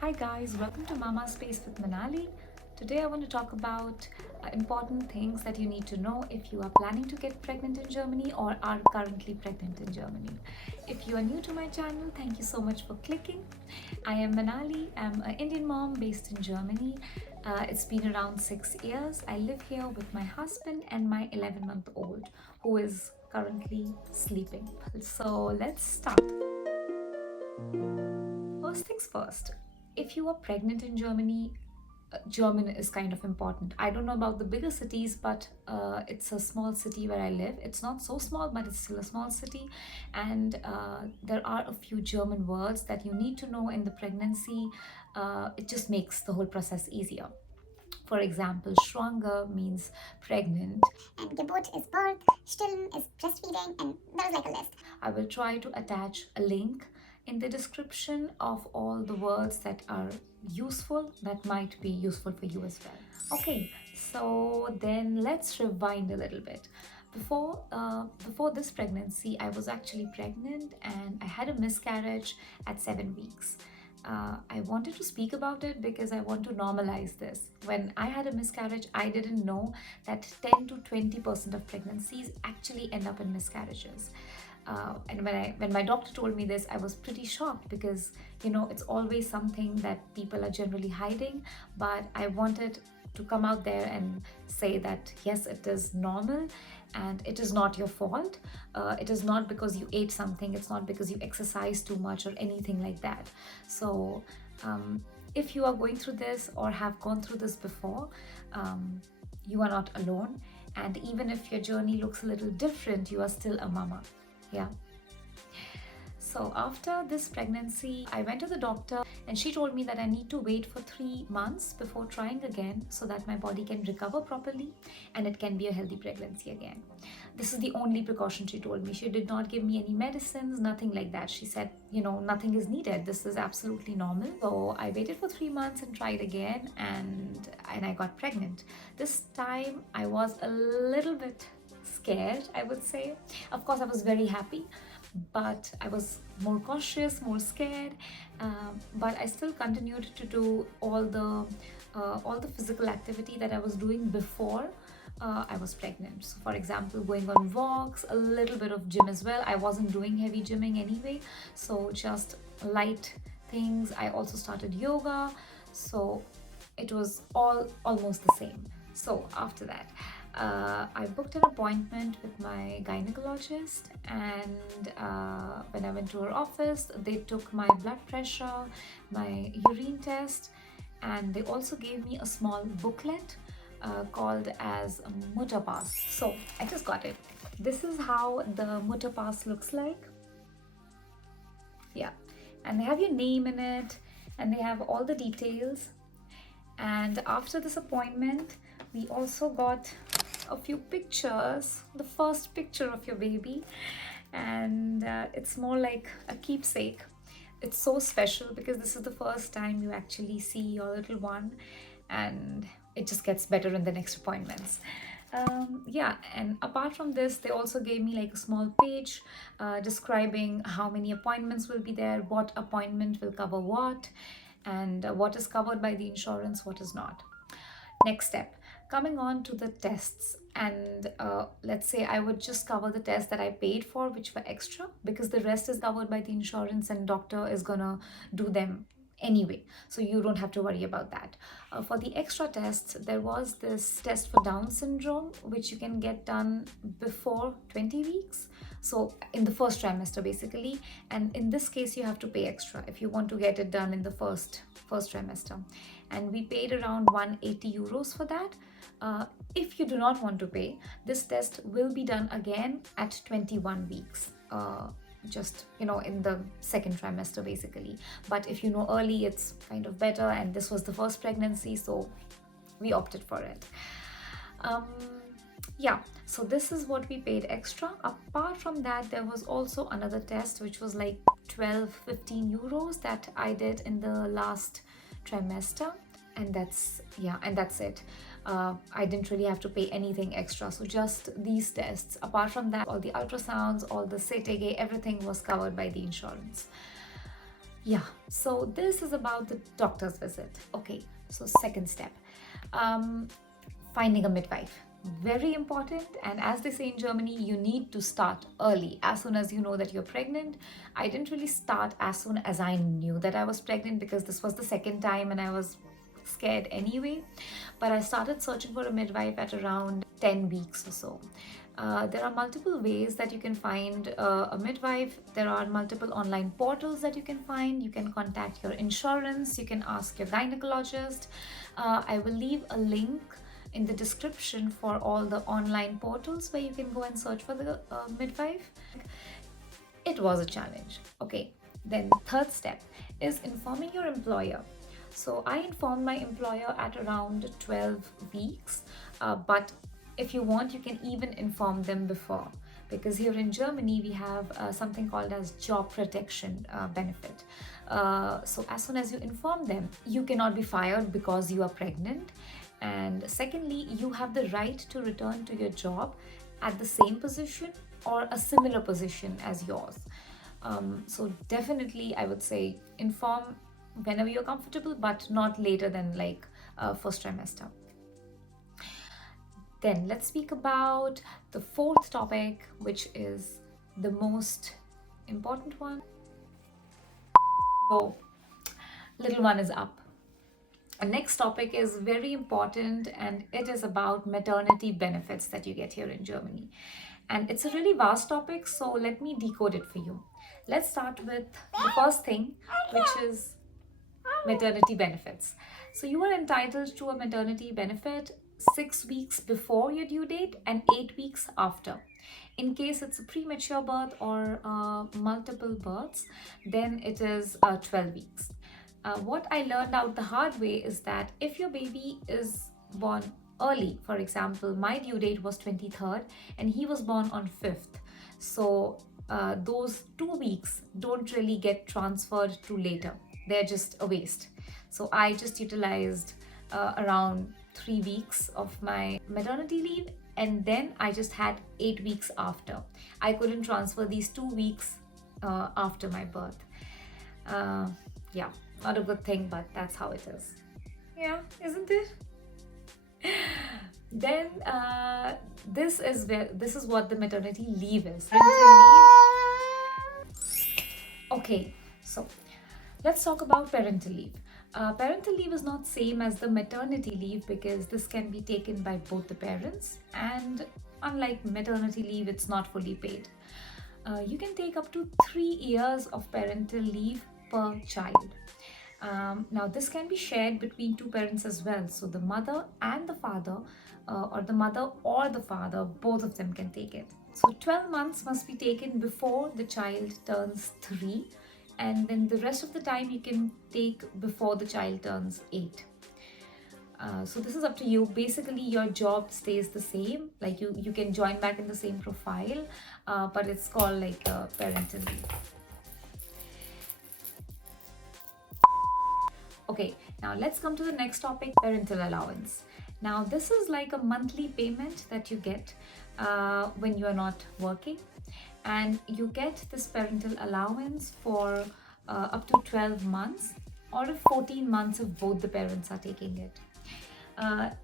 Hi guys, welcome to Mama Space with Manali. Today I want to talk about important things that you need to know if you are planning to get pregnant in Germany or are currently pregnant in Germany. If you are new to my channel, thank you so much for clicking. I am Manali. I'm an Indian mom based in Germany. It's been around 6 years. I live here with my husband and my 11-month-old who is currently sleeping. So let's start. First things first, if you are pregnant in Germany, German is kind of important. I don't know about the bigger cities, but it's a small city where I live. It's not so small, but it's still a small city. And there are a few German words that you need to know in the pregnancy. It just makes the whole process easier. For example, schwanger means pregnant, and Geburt is birth, Stillen is breastfeeding, and there's like a list. I will try to attach a link in the description of all the words that are useful, that might be useful for you as well. Okay, so then let's rewind a little bit. Before this pregnancy, I was actually pregnant and I had a miscarriage at 7 weeks. I wanted to speak about it because I want to normalize this. When I had a miscarriage, I didn't know that 10 to 20% of pregnancies actually end up in miscarriages. And when my doctor told me this, I was pretty shocked because it's always something that people are generally hiding. But I wanted to come out there and say that yes, it is normal and it is not your fault. It is not because you ate something, it's not because you exercise too much or anything like that. So if you are going through this or have gone through this before, you are not alone. And even if your journey looks a little different, you are still a mama. Yeah. So after this pregnancy, I went to the doctor and she told me that I need to wait for 3 months before trying again so that my body can recover properly and it can be a healthy pregnancy again. This is the only precaution she told me. She did not give me any medicines, nothing like that. She said, nothing is needed. This is absolutely normal. So I waited for 3 months and tried again and I got pregnant. This time I was a little bit scared, I would say. Of course, I was very happy, but I was more cautious, more scared. But I still continued to do all the physical activity that I was doing before I was pregnant. So, for example, going on walks, a little bit of gym as well. I wasn't doing heavy gymming anyway, so just light things. I also started yoga, so it was all almost the same. So after that, I booked an appointment with my gynecologist, and when I went to her office, they took my blood pressure, my urine test, and they also gave me a small booklet called as Mutterpass. So I just got it. This is how the Mutterpass looks like. Yeah, and they have your name in it, and they have all the details. And after this appointment, we also got a few pictures, the first picture of your baby, and it's more like a keepsake. It's so special because this is the first time you actually see your little one, and it just gets better in the next appointments. Yeah, and apart from this, they also gave me like a small page describing how many appointments will be there, what appointment will cover what, and what is covered by the insurance, what is not. Next step, coming on to the tests, and let's say I would just cover the tests that I paid for, which were extra, because the rest is covered by the insurance and doctor is gonna do them anyway, so you don't have to worry about that. For the extra tests, there was this test for Down syndrome, which you can get done before 20 weeks, so in the first trimester basically, and in this case you have to pay extra if you want to get it done in the first trimester, and we paid around 180 euros for that. If you do not want to pay, this test will be done again at 21 weeks, just in the second trimester basically. But if you know early, it's kind of better, and this was the first pregnancy, so we opted for it. Yeah, so this is what we paid extra. Apart from that, there was also another test which was like 12-15 euros that I did in the last trimester, and that's it. I didn't really have to pay anything extra, so just these tests. Apart from that, all the ultrasounds, all the CTG, everything was covered by the insurance. Yeah, so this is about the doctor's visit. Okay, so second step, um, finding a midwife. Very important, and as they say in Germany, you need to start early. As soon as you know that you're pregnant. I didn't really start as soon as I knew that I was pregnant because this was the second time and I was scared anyway. But I started searching for a midwife at around 10 weeks or so. There are multiple ways that you can find a midwife. There are multiple online portals that you can find. You can contact your insurance, you can ask your gynecologist. I will leave a link in the description for all the online portals where you can go and search for the midwife. It was a challenge. Okay, then third step is informing your employer. So I informed my employer at around 12 weeks, but if you want, you can even inform them before, because here in Germany we have something called as job protection benefit. So as soon as you inform them, you cannot be fired because you are pregnant. And secondly, you have the right to return to your job at the same position or a similar position as yours. So definitely, I would say inform whenever you're comfortable, but not later than like first trimester. Then let's speak about the fourth topic, which is the most important one. So, little one is up. The next topic is very important, and it is about maternity benefits that you get here in Germany. And it's a really vast topic, so let me decode it for you. Let's start with the first thing, which is maternity benefits. So you are entitled to a maternity benefit 6 weeks before your due date and 8 weeks after. In case it's a premature birth or multiple births, then it is 12 weeks. What I learned out the hard way is that if your baby is born early, for example, my due date was 23rd and he was born on 5th. So those 2 weeks don't really get transferred to later. They're just a waste. So I just utilized around 3 weeks of my maternity leave, and then I just had 8 weeks after. I couldn't transfer these 2 weeks after my birth. Yeah, not a good thing, but that's how it is. Yeah, isn't it? Then this is what the maternity leave is. Parental leave. Okay, so let's talk about parental leave. Parental leave is not same as the maternity leave because this can be taken by both the parents, and unlike maternity leave, it's not fully paid. You can take up to 3 years of parental leave per child. Now, this can be shared between two parents as well. So, the mother and the father, or the mother or the father, both of them can take it. So, 12 months must be taken before the child turns 3, and then the rest of the time you can take before the child turns 8. So this is up to you. Basically, your job stays the same. Like you can join back in the same profile, but it's called like parental leave. Okay, now let's come to the next topic, parental allowance. Now this is like a monthly payment that you get when you are not working, and you get this parental allowance for up to 12 months or 14 months if both the parents are taking it.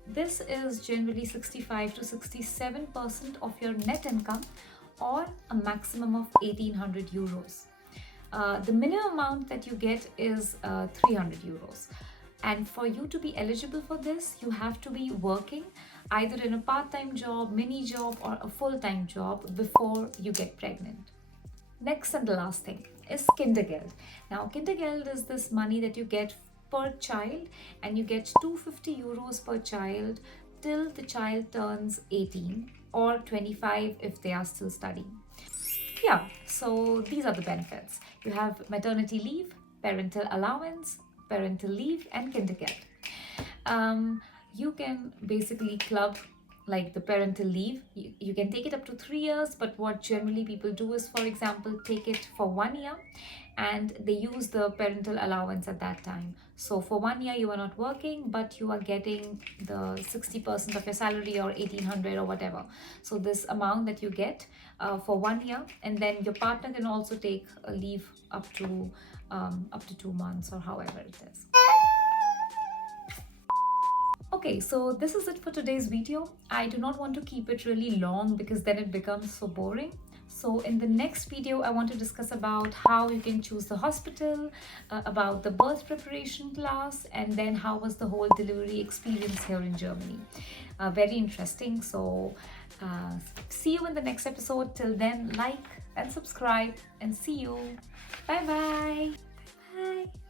This is generally 65 to 67% of your net income, or a maximum of 1800 euros. The minimum amount that you get is 300 euros. And for you to be eligible for this, you have to be working either in a part-time job, mini job, or a full-time job before you get pregnant. Next and the last thing is Kindergeld. Now, Kindergeld is this money that you get per child, and you get 250 euros per child till the child turns 18, or 25 if they are still studying. Yeah, so these are the benefits. You have maternity leave, parental allowance, parental leave, and Kindergeld. You can basically club like the parental leave. You can take it up to 3 years, but what generally people do is, for example, take it for 1 year and they use the parental allowance at that time. So for 1 year you are not working, but you are getting the 60% of your salary, or 1800 or whatever. So this amount that you get for 1 year, and then your partner can also take a leave up to up to 2 months or however it is. Okay, so this is it for today's video. I do not want to keep it really long because then it becomes so boring. So in the next video, I want to discuss about how you can choose the hospital, about the birth preparation class, and then how was the whole delivery experience here in Germany. Very interesting. So see you in the next episode. Till then, like and subscribe and see you. Bye bye. Bye.